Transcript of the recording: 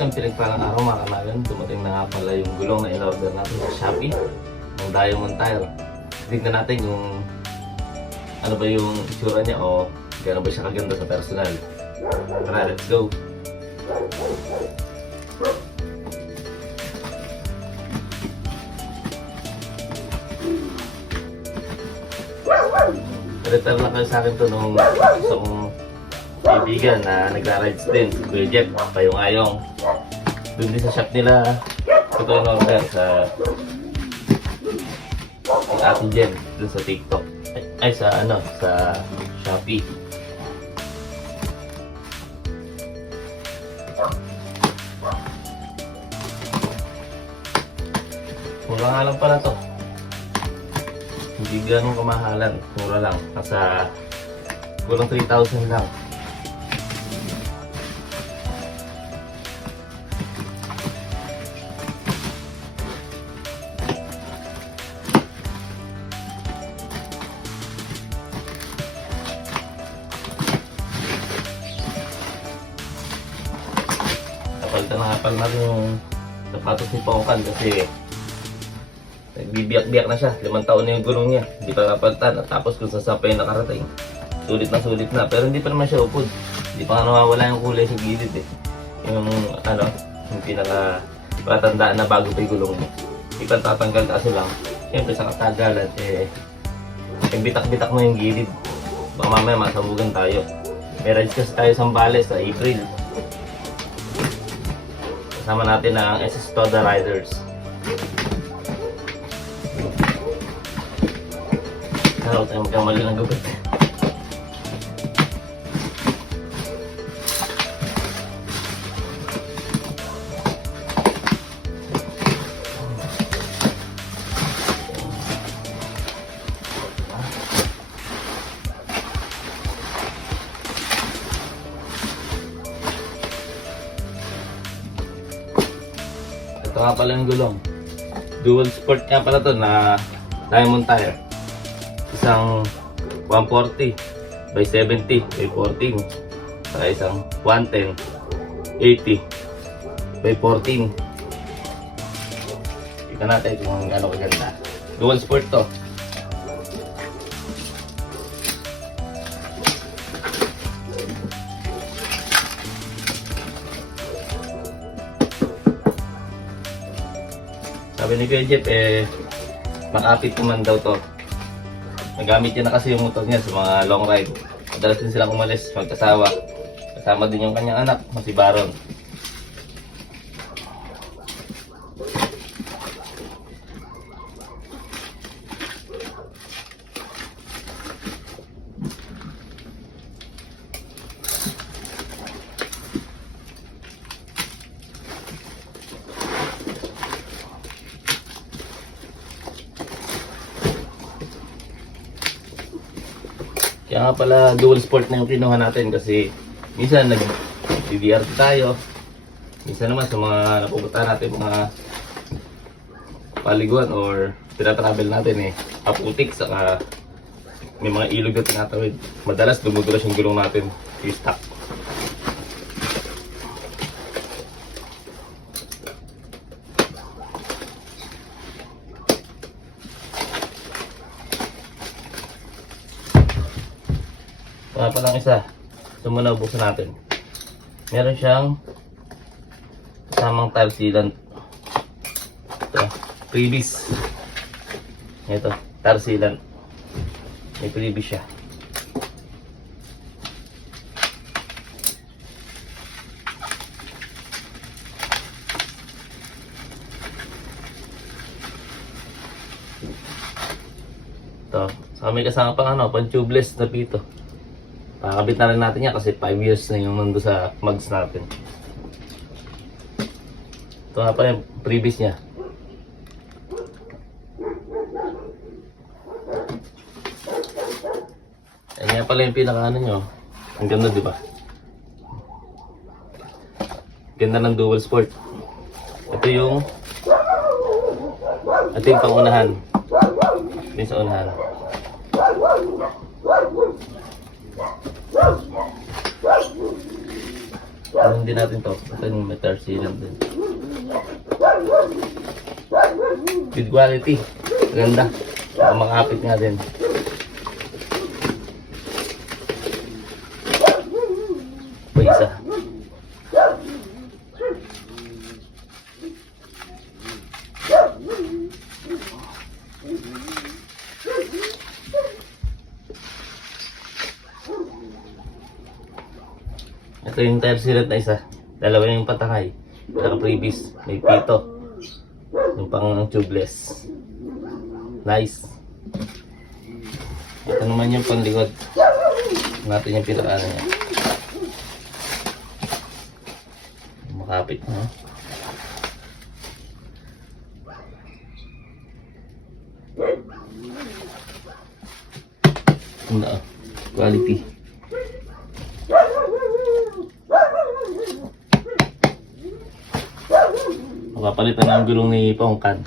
Isang pinagpalang araw mga kanagan, dumating na nga pala yung gulong na in-order natin sa Shopee ng Diamond Tire. Tignan natin yung ano ba yung itsura niya o gano'n ba siya kaganda sa personal. Tara, let's go! Return lang kayo sa akin to nung gusto kong kaibigan na nagra-rides din, si Kuya Jeff, Payong-Ayong. Doon din sa shop nila, ito yung order sa Ate Jen, doon sa TikTok. Ay sa ano, sa Shopee. Mura nga lang pala to. Hindi ganun kamahalan, mura lang. Nasa kulang 3,000 lang. Napalitan na nga pala natin yung sapatos ni Pongkan kasi nagbibiyak-biyak na siya. 5 taon na yung gulong niya. Hindi pa napalitan. At tapos kung saan pa yung nakarating, sulit na. Pero hindi pa naman siya upod. Hindi pa nga nawawala yung kulay sa gilid eh. Yung ano, yung pinaka-patandaan na bago pa yung gulong niya. Ipang tatanggal kasi lang. Siyempre sa katagalan eh, yung bitak-bitak mo yung gilid. Baka mamaya masabugan tayo. May rides kasi tayo sa Zambales sa April. Kasama natin ang SS Toda Riders. Huwag tayo magkamali ng gupit. Ito nga pala yung gulong. Dual sport nga pala to na Diamond Tire. Isang 140 by 70 by 14 saka isang 110 80 by 14. Tignan natin kung gaano kaganda. Dual sport to. Sabi ni Kuya Jeff makapit naman daw to. Nagamit niya na kasi yung motor niya sa mga long ride. Madalas din silang umalis magkasawa. Kasama din yung kanyang anak, si Baron. Kaya nga pala dual sport na yung kinuha natin kasi minsan nag-DDR tayo. Minsan naman sa mga napupunta natin mga paliguan or tinatravel natin aputik saka may mga ilog na tinatawid. Madalas dumudulas yung gulong natin, i-stock. Wala pa lang isa. So muna buksan natin. Meron siyang kasamang tire sealant. Ito, freebies. Ito, tire sealant. May freebies siya. Ito, saka may kasama pang pang tubeless na pito. Pakakabit na rin natin yan kasi 5 years na yung nando sa mugs natin. Ito nga pala yung previous niya. Ayan nga pala yung pinaka nyo. Ang ganda diba? Ganda ng dual sport. Ito yung pangunahan. Ito yung sa unahan. Ano din natin to. Ito yung metal sealant din. Good quality. Ganda. Baka makapit nga din. Pa isa. Ito yung tire sealant na isa. Dalawa yung patakay. Naka-previous. May pito. Yung pang tubeless. Nice. Ito naman yung panglikod. Natin yung pinakana niya. Makapit na. Na, quality. Papalitan ng gulong ni Pongkan.